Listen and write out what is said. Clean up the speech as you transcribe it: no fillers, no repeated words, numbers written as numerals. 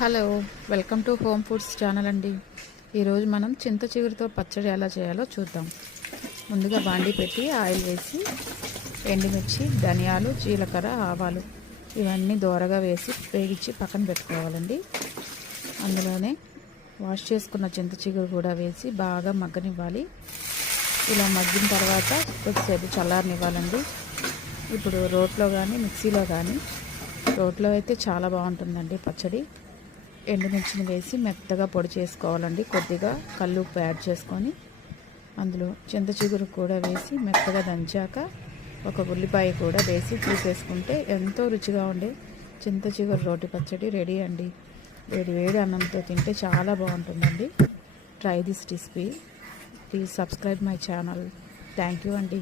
Hello, welcome to home foods channel అండి. ఈరోజు మనం చింత చిగురుతో పచ్చడి ఎలా చేయాలో చూద్దాం. ముందుగా బాండి పెట్టి ఆయిల్ వేసి ఎండుమిర్చి, ధనియాలు, జీలకర్ర, ఆవాలు ఇవన్నీ దోరగా వేసి వేగించి పక్కన పెట్టుకోవాలండి. అందులోనే వాష్ చేసుకున్న చింత చిగురు కూడా వేసి బాగా మగ్గనివ్వాలి. ఇలా మగ్గిన తర్వాత కొద్దిసేపు చల్లారనివ్వాలండి. ఇప్పుడు రోట్లో కానీ మిక్సీలో కానీ, రోట్లో అయితే చాలా బాగుంటుందండి పచ్చడి. ఎండుమిర్చిని వేసి మెత్తగా పొడి చేసుకోవాలండి. కొద్దిగా కల్లుప్పు యాడ్ చేసుకొని అందులో చింత చిగురు కూడా వేసి మెత్తగా దంచాక ఒక ఉల్లిపాయ కూడా వేసి తీసేసుకుంటే ఎంతో రుచిగా ఉండే చింత చిగురు రోటి పచ్చడి రెడీ అండి. వేడి వేడి అన్నంతో తింటే చాలా బాగుంటుందండి. Try this recipe. Please subscribe my channel. Thank you అండి.